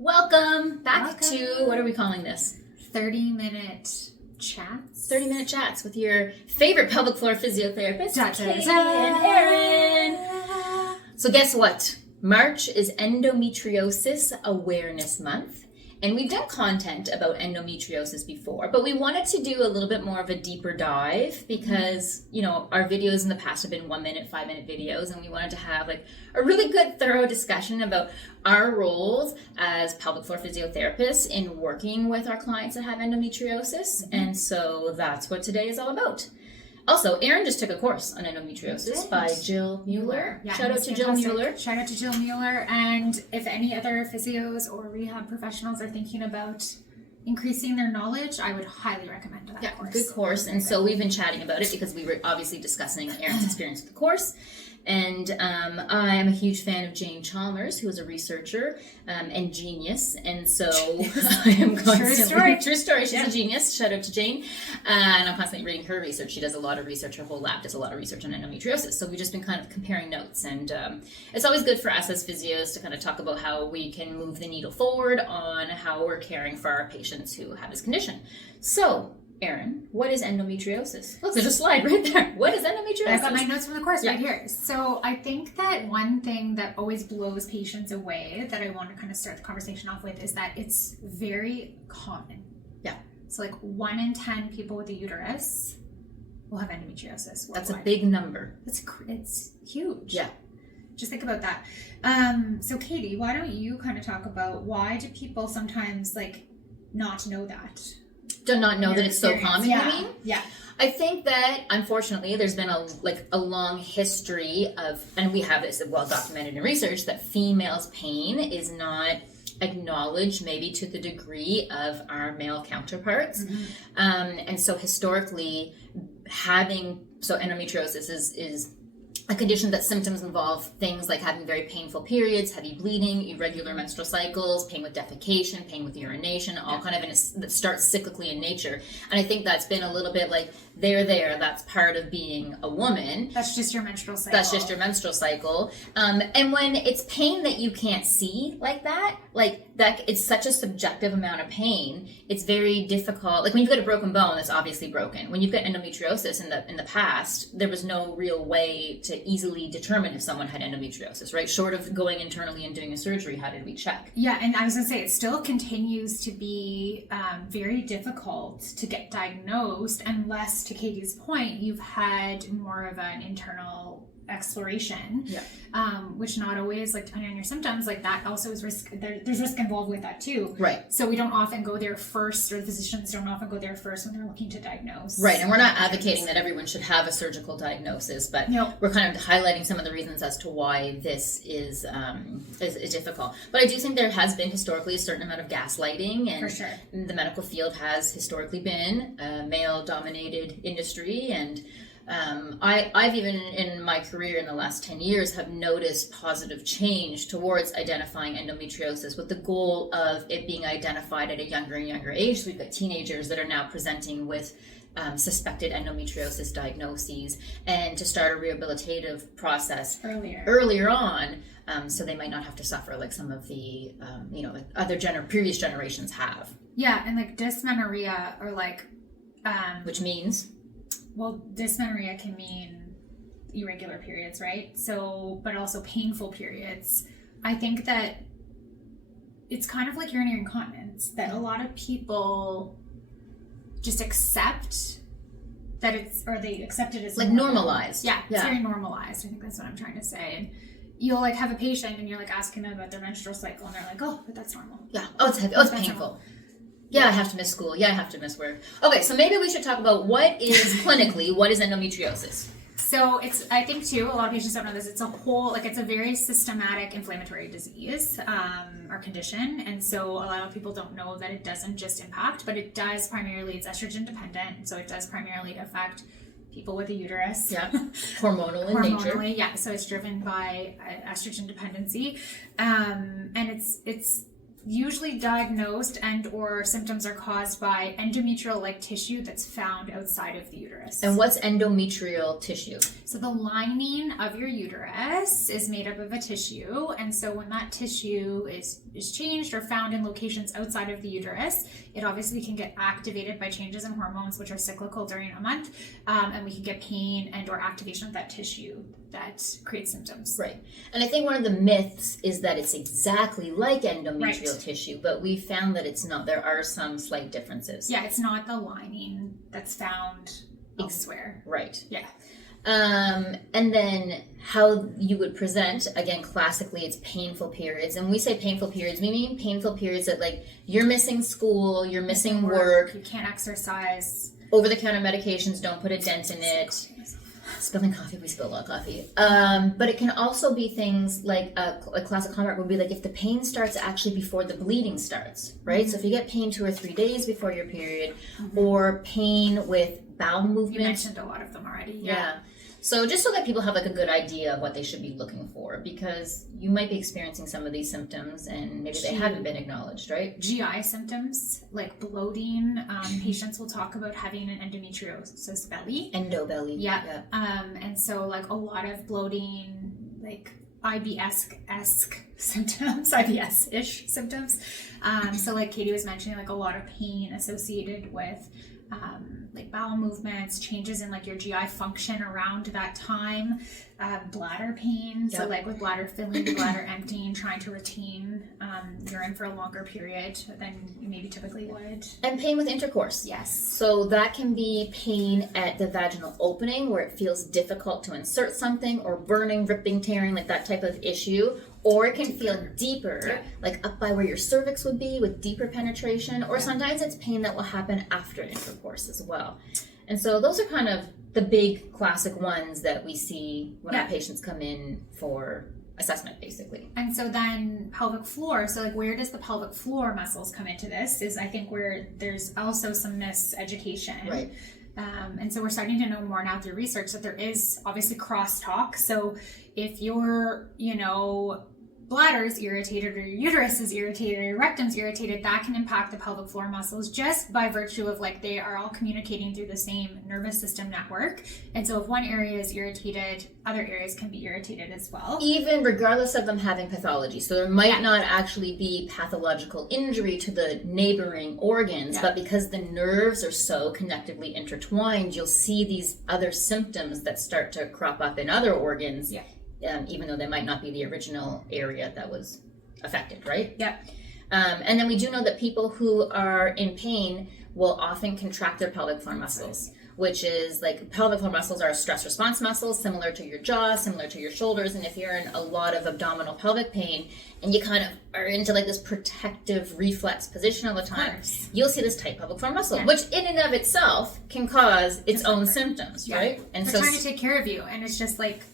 Welcome back to, what are we calling this? 30-minute chats. 30-minute chats with your favorite pelvic floor physiotherapists, Katie and Eryn. So guess what? March is Endometriosis Awareness Month. And we've done content about endometriosis before, but we wanted to do a little bit more of a deeper dive because, our videos in the past have been 1 minute, 5 minute videos, and we wanted to have like a really good, thorough discussion about our roles as pelvic floor physiotherapists in working with our clients that have endometriosis. And so that's what today is all about. Also, Eryn just took a course on endometriosis by Jill Mueller. Yeah, Shout out to Jill Mueller. Shout out to Jill Mueller. And if any other physios or rehab professionals are thinking about increasing their knowledge, I would highly recommend that course. Good course. And so we've been chatting about it because we were obviously discussing Eryn's experience with the course. And I am a huge fan of Jane Chalmers, who is a researcher and genius. And so I am constantly... True story. She's a genius. Shout out to Jane. And I'm constantly reading her research. She does a lot of research. Her whole lab does a lot of research on endometriosis. So we've just been kind of comparing notes. And it's always good for us as physios to kind of talk about how we can move the needle forward on how we're caring for our patients who have this condition. So... Eryn, what is endometriosis? Look, there's a slide right there. What is endometriosis? I've got my notes from the course right here. So I think that one thing that always blows patients away that I want to kind of start the conversation off with is that it's very common. Yeah. So like 1 in 10 people with a uterus will have endometriosis worldwide. That's a big number. It's huge. Yeah. Just think about that. So Katie, why don't you kind of talk about why do people sometimes not know that? Do not know that it's so common, yeah. You mean? Yeah. I think that, unfortunately, there's been a long history of, and we have this well documented in research, that females' pain is not acknowledged maybe to the degree of our male counterparts. Mm-hmm. And so historically, endometriosis is a condition that symptoms involve things like having very painful periods, heavy bleeding, irregular menstrual cycles, pain with defecation, pain with urination, all kind of that starts cyclically in nature. And I think that's been a little bit like, that's part of being a woman. That's just your menstrual cycle. And when it's pain that you can't see like that, it's such a subjective amount of pain, it's very difficult. Like when you've got a broken bone, that's obviously broken. When you've got endometriosis in the past, there was no real way to easily determine if someone had endometriosis, right? Short of going internally and doing a surgery, how did we check? Yeah, and I was going to say, it still continues to be very difficult to get diagnosed unless, to Katie's point, you've had more of an internal exploration, which not always, depending on your symptoms, that also is risk. There's risk involved with that too. Right. So we don't often go there first, or the physicians don't often go there first when they're looking to diagnose. Right, and we're not advocating that everyone should have a surgical diagnosis, but we're kind of highlighting some of the reasons as to why this is difficult. But I do think there has been historically a certain amount of gaslighting, and for sure, the medical field has historically been a male-dominated industry, and I've even in my career in the last 10 years have noticed positive change towards identifying endometriosis with the goal of it being identified at a younger and younger age. So we've got teenagers that are now presenting with suspected endometriosis diagnoses, and to start a rehabilitative process earlier on, so they might not have to suffer like some of the previous generations have. Yeah, and dysmenorrhea or which means? Well, dysmenorrhea can mean irregular periods, right? So, but also painful periods. I think that it's kind of like urinary incontinence, that a lot of people just accept that they accept it as normalized. Yeah, it's very normalized. I think that's what I'm trying to say. And you'll have a patient and you're asking them about their menstrual cycle, and they're like, oh, but that's normal. Yeah. Oh, it's heavy. Oh, it's painful. Normal. Yeah, I have to miss school. Yeah, I have to miss work. Okay, so maybe we should talk about what is endometriosis? So I think too, a lot of patients don't know this. It's it's a very systematic inflammatory disease or condition. And so a lot of people don't know that it doesn't just impact, but it does primarily, it's estrogen dependent. So it does primarily affect people with a uterus. Yeah, hormonal in nature. Yeah, so it's driven by estrogen dependency. And it's usually diagnosed and or symptoms are caused by endometrial-like tissue that's found outside of the uterus. And what's endometrial tissue? So the lining of your uterus is made up of a tissue, and so when that tissue is changed or found in locations outside of the uterus, it obviously can get activated by changes in hormones, which are cyclical during a month, and we can get pain and or activation of that tissue that creates symptoms. Right. And I think one of the myths is that it's exactly like endometrial tissue, but we found that it's not. There are some slight differences. Yeah, it's not the lining that's found elsewhere. Right. Yeah. And then how you would present, again, classically, it's painful periods. And when we say painful periods, we mean painful periods that, like, you're missing school, you're missing work. You can't exercise. Over-the-counter medications don't put a dent in it. Spilling coffee, we spill a lot of coffee. But it can also be things like a classic hallmark would be like if the pain starts actually before the bleeding starts, right? Mm-hmm. So if you get pain 2 or 3 days before your period, or pain with bowel movement. You mentioned a lot of them already. Yeah. So just so that people have like a good idea of what they should be looking for, because you might be experiencing some of these symptoms and maybe they haven't been acknowledged, right? GI symptoms like bloating. Patients will talk about having an endometriosis belly. Endobelly. Yeah. And so like a lot of bloating, like IBS-esque symptoms, IBS-ish symptoms. So like Katie was mentioning, like a lot of pain associated with like bowel movements, changes in like your GI function around that time, bladder pain. So like with bladder filling, bladder emptying, trying to retain urine for a longer period than you maybe typically would. And pain with intercourse. Yes. So that can be pain at the vaginal opening where it feels difficult to insert something, or burning, ripping, tearing, like that type of issue. Or it can feel deeper, like up by where your cervix would be with deeper penetration. Or sometimes it's pain that will happen after intercourse as well. And so those are kind of the big classic ones that we see when our patients come in for assessment, basically. And so then pelvic floor. So like where does the pelvic floor muscles come into this is I think where there's also some miseducation. Right. And so we're starting to know more now through research that there is obviously crosstalk. So if your, bladder is irritated or your uterus is irritated or your rectum's irritated, that can impact the pelvic floor muscles just by virtue of like they are all communicating through the same nervous system network. And so if one area is irritated, other areas can be irritated as well. Even regardless of them having pathology. So there might not actually be pathological injury to the neighboring organs, but because the nerves are so connectively intertwined, you'll see these other symptoms that start to crop up in other organs. Yeah. Even though they might not be the original area that was affected, right? Yeah. And then we do know that people who are in pain will often contract their pelvic floor muscles, which is like pelvic floor muscles are stress response muscles, similar to your jaw, similar to your shoulders. And if you're in a lot of abdominal pelvic pain and you kind of are into like this protective reflex position all the time, you'll see this tight pelvic floor muscle, which in and of itself can cause its own symptoms, right? And they're trying to take care of you. And it's just like,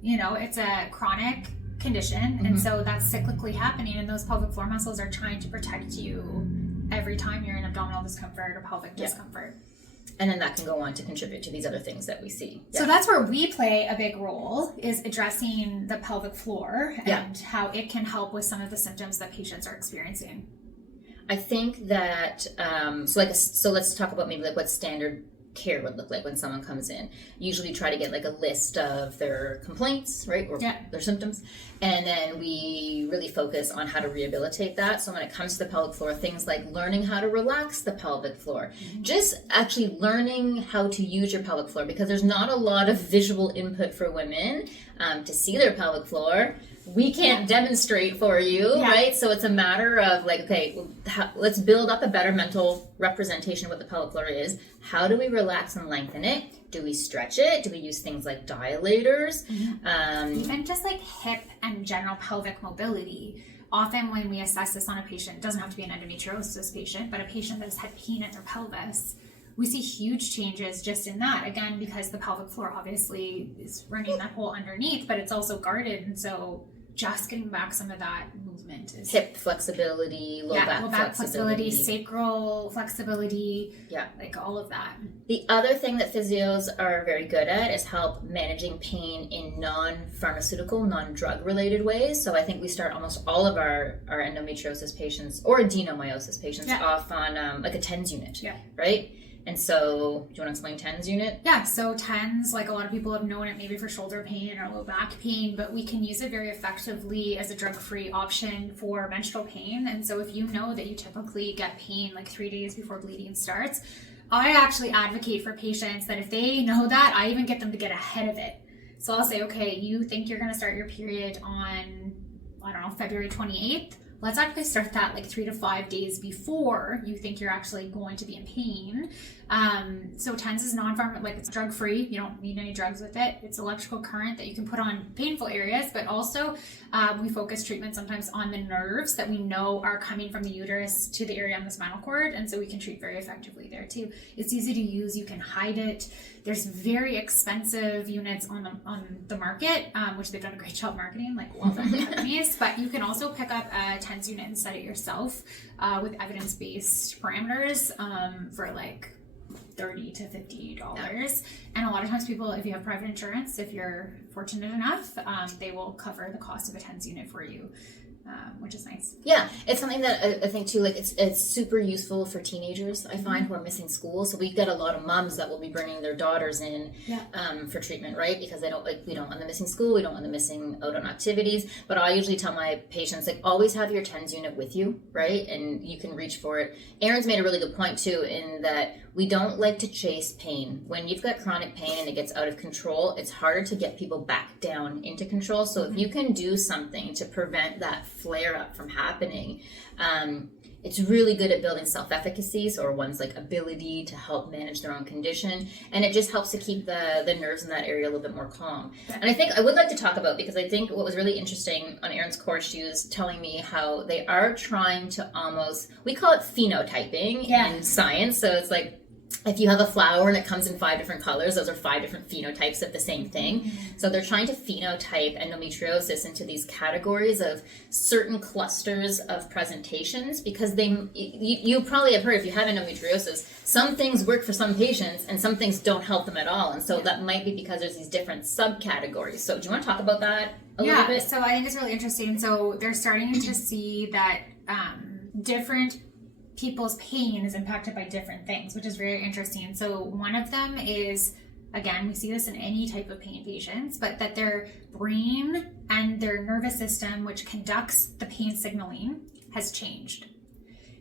it's a chronic condition, and so that's cyclically happening, and those pelvic floor muscles are trying to protect you every time you're in abdominal discomfort or pelvic discomfort. And then that can go on to contribute to these other things that we see. So that's where we play a big role, is addressing the pelvic floor and how it can help with some of the symptoms that patients are experiencing. I think that, so let's talk about maybe like what standard care would look like when someone comes in. Usually try to get like a list of their complaints, right, or their symptoms, and then we really focus on how to rehabilitate that. So when it comes to the pelvic floor, things like learning how to relax the pelvic floor, just actually learning how to use your pelvic floor, because there's not a lot of visual input for women to see their pelvic floor. We can't demonstrate for you, right? So it's a matter of like, okay, let's build up a better mental representation of what the pelvic floor is. How do we relax and lengthen it? Do we stretch it? Do we use things like dilators? Even just like hip and general pelvic mobility. Often when we assess this on a patient, it doesn't have to be an endometriosis patient, but a patient that's had pain in their pelvis, we see huge changes just in that. Again, because the pelvic floor obviously is running that hole underneath, but it's also guarded, and so just getting back some of that movement. Hip flexibility, low back flexibility, sacral flexibility, like all of that. The other thing that physios are very good at is help managing pain in non-pharmaceutical, non-drug related ways. So I think we start almost all of our endometriosis patients or adenomyosis patients off on like a TENS unit, right? And so, do you want to explain TENS unit? Yeah, so TENS, like a lot of people have known it maybe for shoulder pain or low back pain, but we can use it very effectively as a drug-free option for menstrual pain. And so if you know that you typically get pain like 3 days before bleeding starts, I actually advocate for patients that if they know that, I even get them to get ahead of it. So I'll say, okay, you think you're going to start your period on, I don't know, February 28th? Let's actually start that like 3 to 5 days before you think you're actually going to be in pain. So TENS is non-pharma, like it's drug-free. You don't need any drugs with it. It's electrical current that you can put on painful areas, but also we focus treatment sometimes on the nerves that we know are coming from the uterus to the area on the spinal cord, and so we can treat very effectively there too. It's easy to use. You can hide it. There's very expensive units on the market, which they've done a great job marketing, like well-known companies. But you can also pick up a TENS unit and set it yourself with evidence-based parameters for like $30 to $50. And a lot of times people, if you have private insurance, if you're fortunate enough, they will cover the cost of a TENS unit for you, which is nice. Yeah, it's something that I think too, like it's super useful for teenagers, I find, who are missing school. So we get a lot of moms that will be bringing their daughters in for treatment, right? Because they don't, like, we don't want them missing school, we don't want them missing out on activities. But I usually tell my patients, like, always have your TENS unit with you, right? And you can reach for it. Eryn's made a really good point too, in that we don't like to chase pain. When you've got chronic pain and it gets out of control, it's harder to get people back down into control. So if you can do something to prevent that flare up from happening, it's really good at building self-efficacy, or one's like ability to help manage their own condition, and it just helps to keep the nerves in that area a little bit more calm. And I think I would like to talk about, because I think what was really interesting on Eryn's course, she was telling me how they are trying to almost, we call it phenotyping in science. So it's like, if you have a flower and it comes in 5 different colors, those are 5 different phenotypes of the same thing. So they're trying to phenotype endometriosis into these categories of certain clusters of presentations, because you probably have heard, if you have endometriosis, some things work for some patients and some things don't help them at all. And so that might be because there's these different subcategories. So do you want to talk about that a little bit? So I think it's really interesting. So they're starting to see that different people's pain is impacted by different things, which is very interesting. So one of them is, again, we see this in any type of pain patients, but that their brain and their nervous system, which conducts the pain signaling, has changed.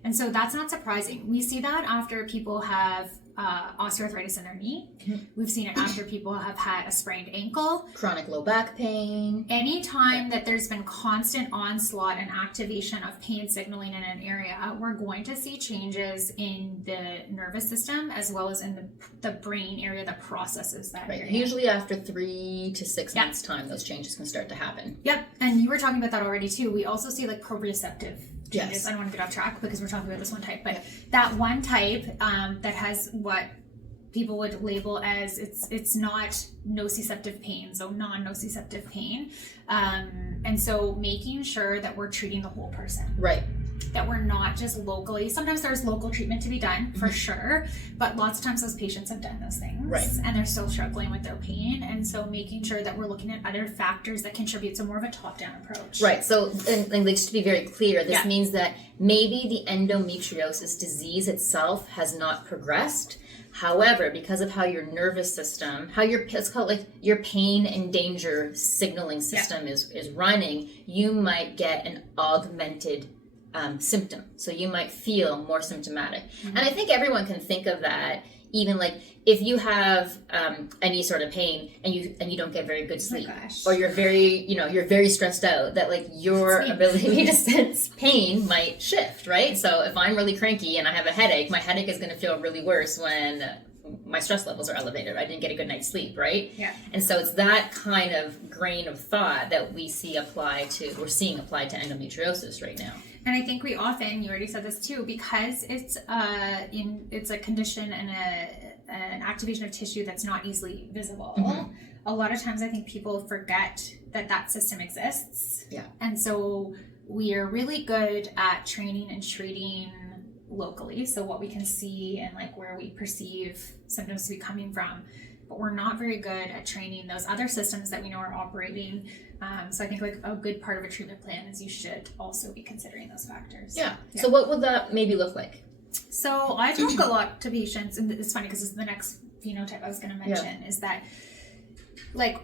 And so that's not surprising. We see that after people have osteoarthritis in their knee. We've seen it after people have had a sprained ankle. Chronic low back pain. Anytime that there's been constant onslaught and activation of pain signaling in an area, we're going to see changes in the nervous system as well as in the brain area that processes that area. Usually after 3 to 6 months time, those changes can start to happen. And you were talking about that already too. We also see like proprioceptive changes. Yes. I don't want to get off track because we're talking about this one type, but that one type that has what people would label as it's not nociceptive pain, so non-nociceptive pain, and so making sure that we're treating the whole person, right? That we're not just locally. Sometimes there's local treatment to be done for sure, but lots of times those patients have done those things, right? And they're still struggling with their pain, and so making sure that we're looking at other factors that contribute to more of a top-down approach, right? So, and just to be very clear, this means that maybe the endometriosis disease itself has not progressed. However, because of how your nervous system, let's call it like your pain and danger signaling system is running, you might get an augmented symptom. So you might feel more symptomatic. And I think everyone can think of that, even like if you have any sort of pain and you don't get very good sleep, or you're very stressed out, that like your ability to sense pain might shift, right? So if I'm really cranky and I have a headache, my headache is going to feel really worse when my stress levels are elevated. I didn't get a good night's sleep, right? And so it's that kind of grain of thought that we're seeing applied to endometriosis right now. And I think we often, you already said this too, because it's a condition and an activation of tissue that's not easily visible. A lot of times I think people forget that system exists. And so we are really good at training and treating locally, so what we can see and like where we perceive symptoms to be coming from, but we're not very good at training those other systems that we know are operating. So I think like a good part of a treatment plan is you should also be considering those factors. Yeah. So what would that maybe look like? So I talk a lot to patients, and it's funny because this is the next phenotype I was going to mention, is that like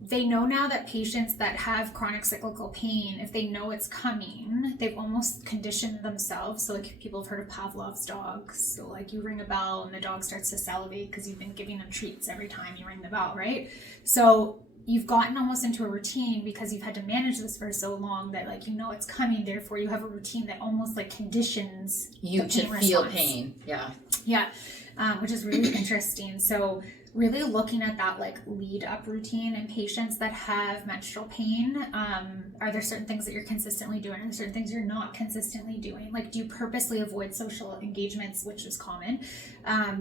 they know now that patients that have chronic cyclical pain, if they know it's coming, they've almost conditioned themselves. So like people have heard of Pavlov's dogs. So like you ring a bell and the dog starts to salivate because you've been giving them treats every time you ring the bell, right? So you've gotten almost into a routine because you've had to manage this for so long that like, you know, it's coming. Therefore you have a routine that almost like conditions you to feel pain. Yeah. Yeah. Which is really interesting. So really looking at that like lead up routine in patients that have menstrual pain. Are there certain things that you're consistently doing and certain things you're not consistently doing? Like, do you purposely avoid social engagements, which is common,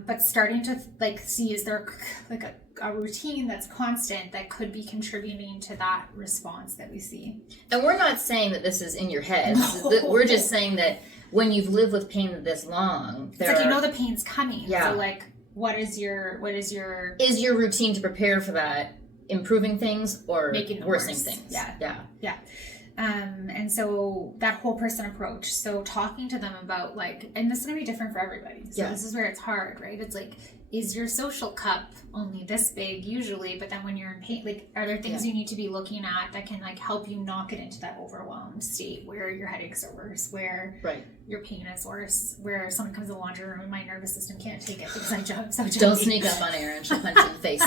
but starting to like see, is there like a routine that's constant that could be contributing to that response that we see? And we're not saying that this is in your head. We're just saying that when you've lived with pain this long, it's like, you know, the pain's coming. Yeah. So like, what is your is your routine to prepare for that improving things or making worsening things? Yeah. And so that whole person approach, so talking to them about like, and this is going to be different for everybody. So this is where it's hard, right? It's like, is your social cup only this big usually, but then when you're in pain, like, are there things you need to be looking at that can like help you not get into that overwhelmed state where your headaches are worse, where your pain is worse, where someone comes in the laundry room and my nervous system can't take it because I'm so jumpy. Don't sneak up on Eryn, she'll punch you in the face.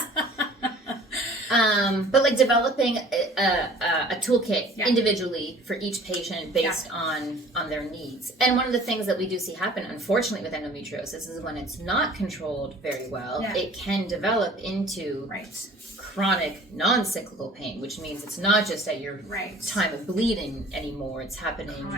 But like developing a toolkit individually for each patient based on their needs. And one of the things that we do see happen, unfortunately, with endometriosis is when it's not controlled very well, it can develop into chronic non-cyclical pain, which means it's not just at your time of bleeding anymore. It's happening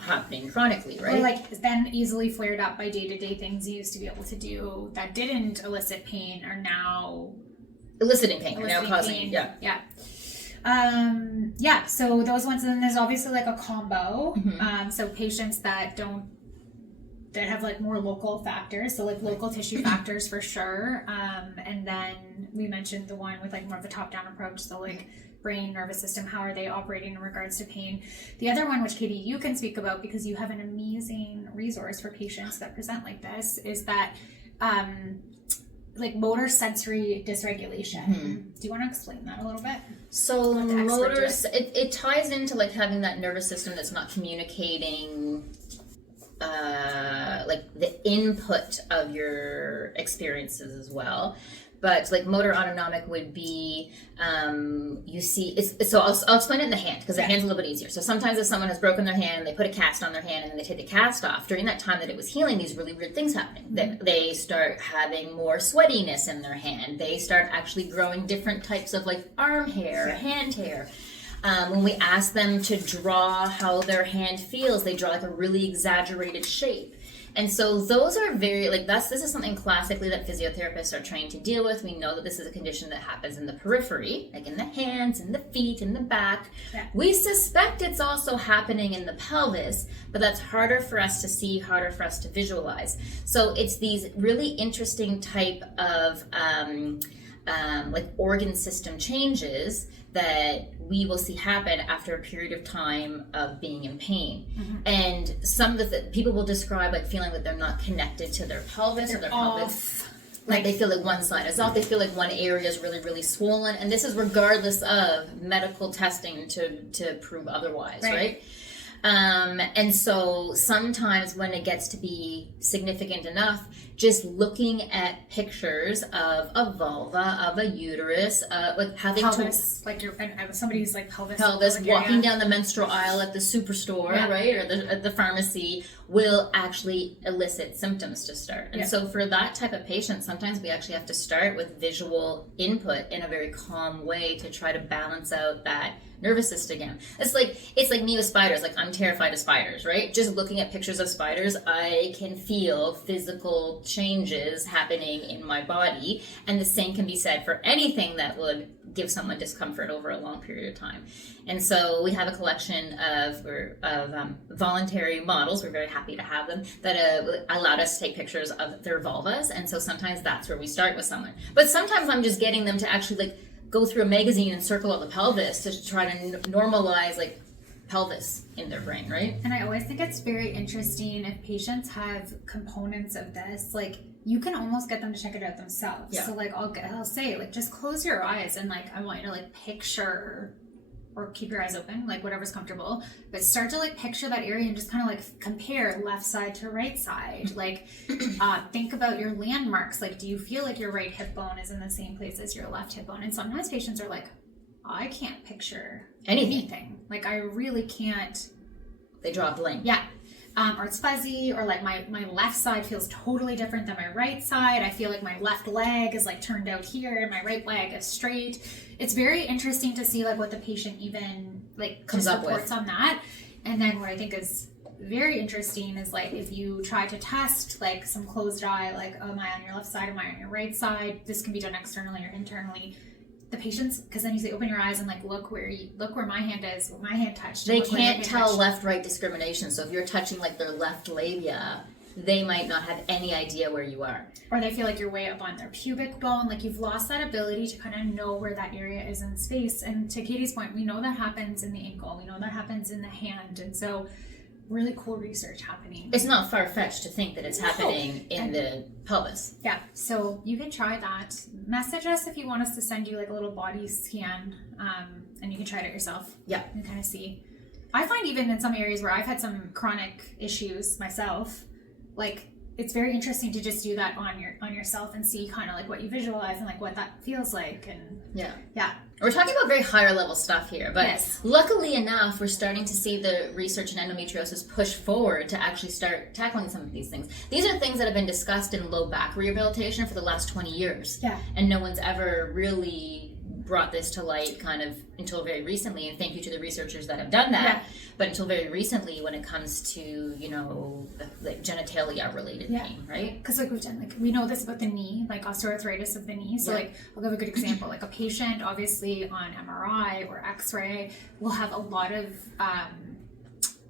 happening chronically, right? Or like then easily flared up by day-to-day things you used to be able to do that didn't elicit pain are now eliciting pain, now causing so those ones, and then there's obviously like a combo. So patients that have like more local factors, so like local tissue factors for sure, and then we mentioned the one with like more of a top-down approach, so like brain, nervous system, how are they operating in regards to pain. The other one, which Katie, you can speak about because you have an amazing resource for patients that present like this, is that like motor sensory dysregulation. Do you want to explain that a little bit? So motors, it ties into like having that nervous system that's not communicating like the input of your experiences as well. But like motor autonomic would be, you see, so I'll explain it in the hand because the hand's a little bit easier. So sometimes if someone has broken their hand, they put a cast on their hand and then they take the cast off. During that time that it was healing, these really weird things happening. That they start having more sweatiness in their hand. They start actually growing different types of like arm hair, hand hair. When we ask them to draw how their hand feels, they draw like a really exaggerated shape. And so those are very, like, this is something classically that physiotherapists are trained to deal with. We know that this is a condition that happens in the periphery, like in the hands, in the feet, in the back. We suspect it's also happening in the pelvis, but that's harder for us to see, harder for us to visualize. So it's these really interesting type of like organ system changes that we will see happen after a period of time of being in pain. And some of the people will describe like feeling that they're not connected to their pelvis or their pelvis. Like they feel like one side is off, they feel like one area is really, really swollen. And this is regardless of medical testing to prove otherwise, right? And so sometimes when it gets to be significant enough, just looking at pictures of a vulva, of a uterus, like having pelvis, like somebody's like pelvis walking down the menstrual aisle at the superstore, right, or at the pharmacy, will actually elicit symptoms to start. And so for that type of patient, sometimes we actually have to start with visual input in a very calm way to try to balance out that nervous system again. It's like me with spiders. Like, I'm terrified of spiders, right? Just looking at pictures of spiders, I can feel physical changes happening in my body, and the same can be said for anything that would give someone discomfort over a long period of time. And so we have a collection of voluntary models. We're very happy to have them that allowed us to take pictures of their vulvas. And so sometimes that's where we start with someone. But sometimes I'm just getting them to actually like go through a magazine and circle out the pelvis to try to normalize like pelvis in their brain, right? And I always think it's very interesting if patients have components of this, like you can almost get them to check it out themselves. Yeah. So like I'll say like just close your eyes and like I want you to like picture, or keep your eyes open, like whatever's comfortable, but start to like picture that area and just kind of like compare left side to right side. Like think about your landmarks. Like, do you feel like your right hip bone is in the same place as your left hip bone? And sometimes patients are like, I can't picture anything. Like I really can't. They draw a blank. Yeah. Or it's fuzzy, or like my left side feels totally different than my right side. I feel like my left leg is like turned out here and my right leg is straight. It's very interesting to see like what the patient even like comes up reports with on that. And then what I think is very interesting is like if you try to test like some closed eye, like, oh, am I on your left side, am I on your right side? This can be done externally or internally. The patients, because then you say open your eyes and like look where my hand is, where my hand touched. They can't tell left-right discrimination. So if you're touching like their left labia, they might not have any idea where you are. Or they feel like you're way up on their pubic bone. Like you've lost that ability to kind of know where that area is in space. And to Katie's point, we know that happens in the ankle. We know that happens in the hand. And so really cool research happening. It's not far-fetched to think that it's happening in the pelvis. Yeah, so you can try that. Message us if you want us to send you like a little body scan, and you can try it out yourself. Yeah. And kind of see. I find even in some areas where I've had some chronic issues myself, like it's very interesting to just do that on yourself and see kind of like what you visualize and like what that feels like. And yeah. We're talking about very higher level stuff here, but yes. Luckily enough, we're starting to see the research in endometriosis push forward to actually start tackling some of these things. These are things that have been discussed in low back rehabilitation for the last 20 years. Yeah. And no one's ever really brought this to light kind of until very recently, and thank you to the researchers that have done that. Yeah. But until very recently, when it comes to, you know, like genitalia related pain, right? Because like we've done, like we know this about the knee, like osteoarthritis of the knee. So like I'll give a good example. Like a patient, obviously on MRI or X-ray, will have a lot of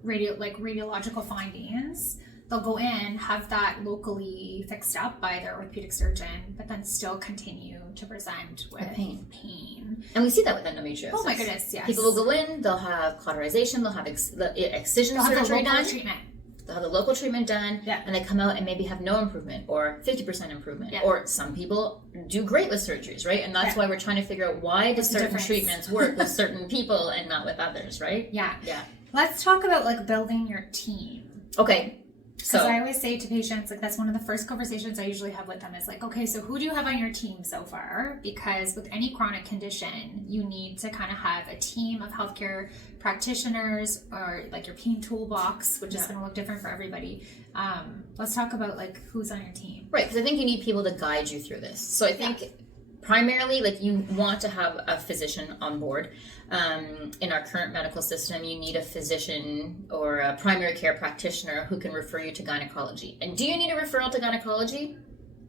radiological findings. They'll go in, have that locally fixed up by their orthopedic surgeon, but then still continue to present with pain. And we see that with endometriosis. Oh my goodness, yes. People will go in, they'll have cauterization, they'll have excision surgery done. They'll have the local treatment done, and they come out and maybe have no improvement or 50% improvement. Yeah. Or some people do great with surgeries, right? And that's why we're trying to figure out why do certain treatments work with certain people and not with others, right? Yeah. Let's talk about like building your team. Okay. Because I always say to patients, like that's one of the first conversations I usually have with them is like, okay, so who do you have on your team so far? Because with any chronic condition, you need to kind of have a team of healthcare practitioners or like your pain toolbox, which is going to look different for everybody. Let's talk about like who's on your team. Right, because I think you need people to guide you through this. So I think primarily, like you want to have a physician on board. In our current medical system, you need a physician or a primary care practitioner who can refer you to gynecology. And do you need a referral to gynecology?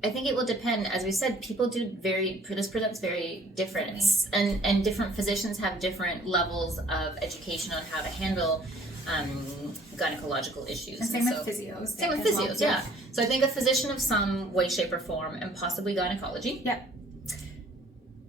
I think it will depend. As we said, people do this presents very different. And different physicians have different levels of education on how to handle gynecological issues. And same with physios. Same with physios, yeah. So I think a physician of some way, shape, or form, and possibly gynecology. Yeah.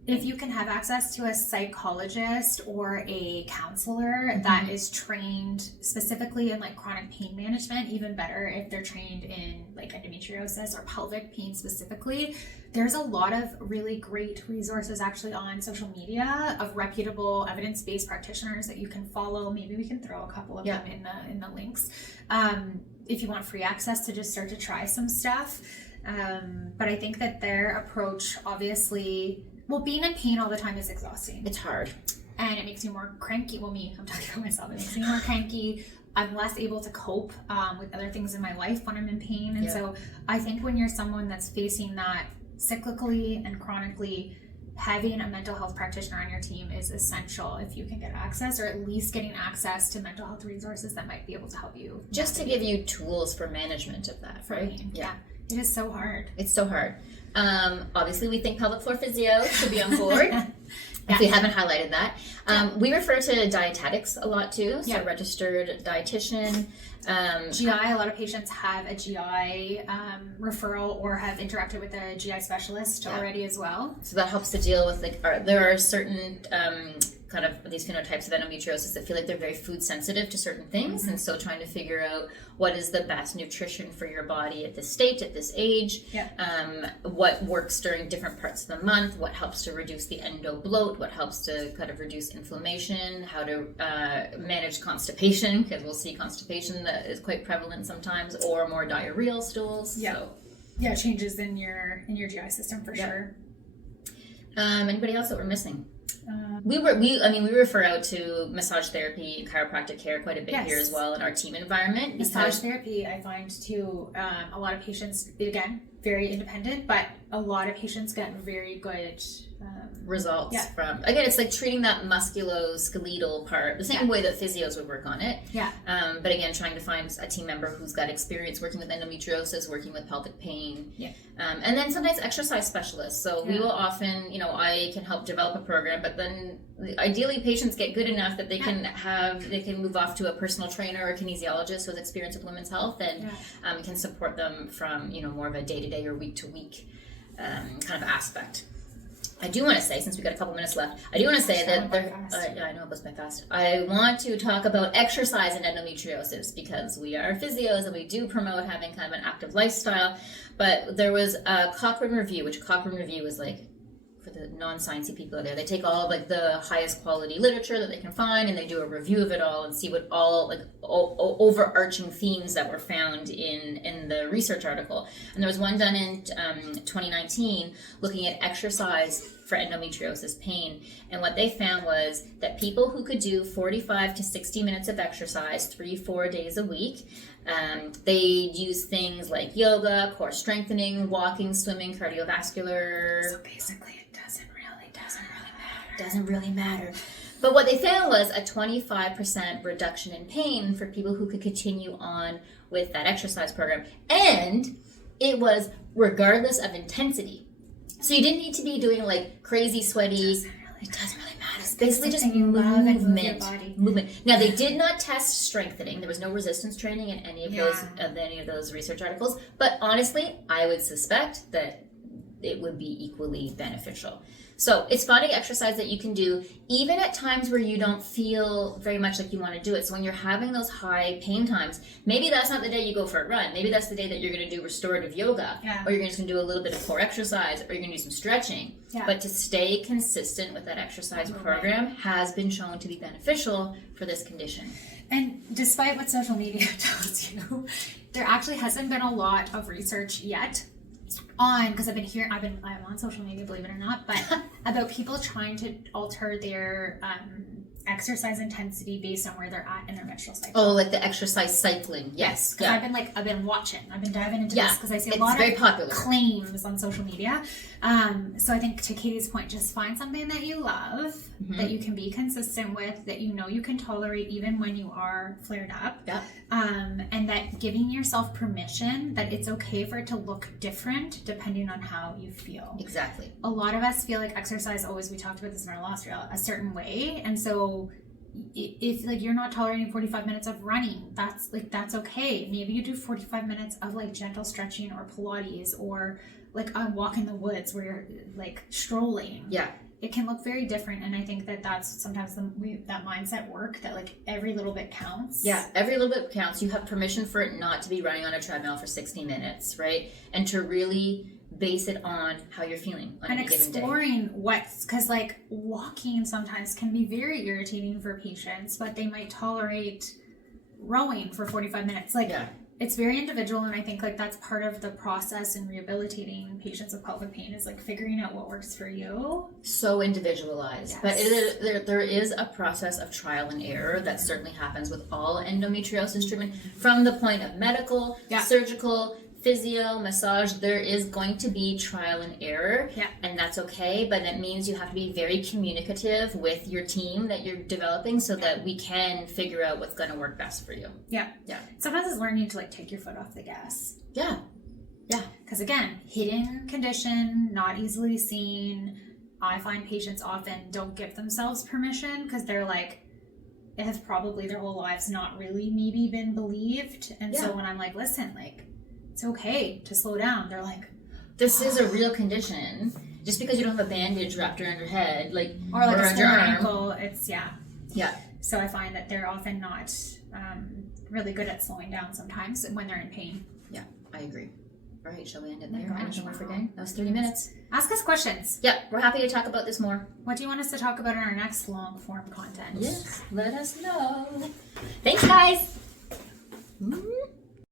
If you can have access to a psychologist or a counselor that is trained specifically in like chronic pain management, even better if they're trained in like endometriosis or pelvic pain specifically. There's a lot of really great resources actually on social media of reputable evidence-based practitioners that you can follow. Maybe we can throw a couple of them in the links. If you want free access to just start to try some stuff. But I think that their approach obviously, well, being in pain all the time is exhausting. It's hard. And it makes you more cranky. Well, I'm talking about myself. It makes me more cranky. I'm less able to cope with other things in my life when I'm in pain. And so I think when you're someone that's facing that cyclically and chronically, having a mental health practitioner on your team is essential if you can get access, or at least getting access to mental health resources that might be able to help you. Just to give you tools for management of that, right? Yeah. It is so hard. It's so hard. Obviously, we think pelvic floor physio should be on board. If we haven't highlighted that. We refer to dietetics a lot too, so registered dietitian. GI, a lot of patients have a GI referral or have interacted with a GI specialist already as well. So that helps to deal with, like, there are certain kind of these phenotypes of endometriosis that feel like they're very food sensitive to certain things, and so trying to figure out what is the best nutrition for your body at this state, at this age, what works during different parts of the month, what helps to reduce the endo bloat, what helps to kind of reduce inflammation, how to manage constipation, because we'll see constipation that is quite prevalent sometimes, or more diarrheal stools. Changes in your GI system for sure. Anybody else that we're missing? We refer out to massage therapy, chiropractic care quite a bit here as well in our team environment. Massage therapy, I find too, a lot of patients, again, very independent, but a lot of patients get very good results from, again, it's like treating that musculoskeletal part the same way that physios would work on it. But again, trying to find a team member who's got experience working with endometriosis, working with pelvic pain. And then sometimes exercise specialists. So we will often, I can help develop a program, but then ideally patients get good enough that they can move off to a personal trainer or a kinesiologist who has experience with women's health and can support them from, more of a day-to-day or week-to-week kind of aspect. I do want to say, since we've got a couple minutes left, I know it goes by fast. I want to talk about exercise and endometriosis because we are physios and we do promote having kind of an active lifestyle. But there was a Cochrane review, which Cochrane review is like, for the non-sciencey people out there, they take all of like the highest quality literature that they can find and they do a review of it all and see what all like overarching themes that were found in the research article. And there was one done in 2019 looking at exercise for endometriosis pain, and what they found was that people who could do 45 to 60 minutes of exercise 3-4 days a week, they use things like yoga, core strengthening, walking, swimming, cardiovascular. So basically it doesn't really matter. But what they found was a 25% reduction in pain for people who could continue on with that exercise program. And it was regardless of intensity. So you didn't need to be doing like crazy sweaty. It doesn't really matter. It's basically just movement. Now they did not test strengthening. There was no resistance training in any of those research articles. But honestly, I would suspect that it would be equally beneficial. So it's finding exercise that you can do even at times where you don't feel very much like you want to do it. So when you're having those high pain times, maybe that's not the day you go for a run. Maybe that's the day that you're going to do restorative yoga, or you're just going to do a little bit of core exercise, or you're going to do some stretching. But to stay consistent with that exercise program has been shown to be beneficial for this condition. And despite what social media tells you, there actually hasn't been a lot of research yet because I'm on social media, believe it or not, but about people trying to alter their exercise intensity based on where they're at in their menstrual cycle. Oh, like the exercise cycling. Yes. Because I've been diving into this because I see a lot of popular claims on social media. So I think to Katie's point, just find something that you love, that you can be consistent with, that you can tolerate even when you are flared up. And that giving yourself permission that it's okay for it to look different depending on how you feel. Exactly. A lot of us feel like exercise we talked about this in our last reel, a certain way. And so if like you're not tolerating 45 minutes of running, that's okay. Maybe you do 45 minutes of like gentle stretching or Pilates or like a walk in the woods where you're like strolling. It can look very different, and I think that's sometimes that mindset work that like every little bit counts. Every little bit counts. You have permission for it not to be running on a treadmill for 60 minutes, right? And to really base it on how you're feeling on any given day. And exploring because like walking sometimes can be very irritating for patients, but they might tolerate rowing for 45 minutes. It's very individual, and I think like that's part of the process in rehabilitating patients with pelvic pain is like figuring out what works for you. So individualized. But there is a process of trial and error that certainly happens with all endometriosis treatment, from the point of medical, surgical, physio, massage, there is going to be trial and error, and that's okay, but that means you have to be very communicative with your team that you're developing so that we can figure out what's going to work best for you. Yeah. Sometimes it's learning to like take your foot off the gas. Yeah. Because again, hidden condition, not easily seen. I find patients often don't give themselves permission because they're like, it has probably their whole lives not really maybe been believed. And so when I'm like, listen, like, it's okay to slow down, they're like, this is a real condition. Just because you don't have a bandage wrapped around your head, like, or like around a your arm, ankle, it's yeah. So I find that they're often not really good at slowing down sometimes when they're in pain. Yeah, I agree. All right, shall we end it there? Anything we're forgetting? That was 30 minutes. Ask us questions. Yeah, we're happy to talk about this more. What do you want us to talk about in our next long form content? Yes, let us know. Thanks, guys.